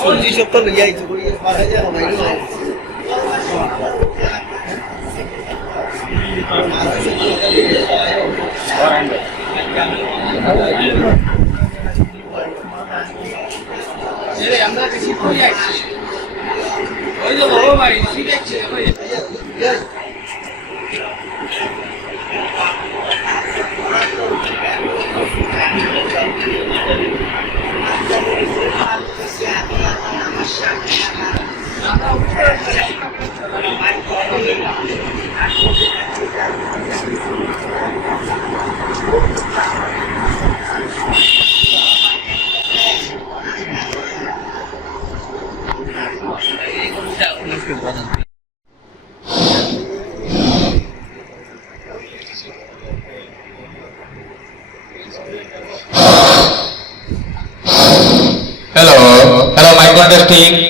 সবজি সব তো লইয়া আইছো আমরা বেশি করে আইছি ওই যে বড় ভাই শিখেছে ওই Hello, hello, micro testing.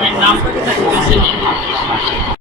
শহরের নাম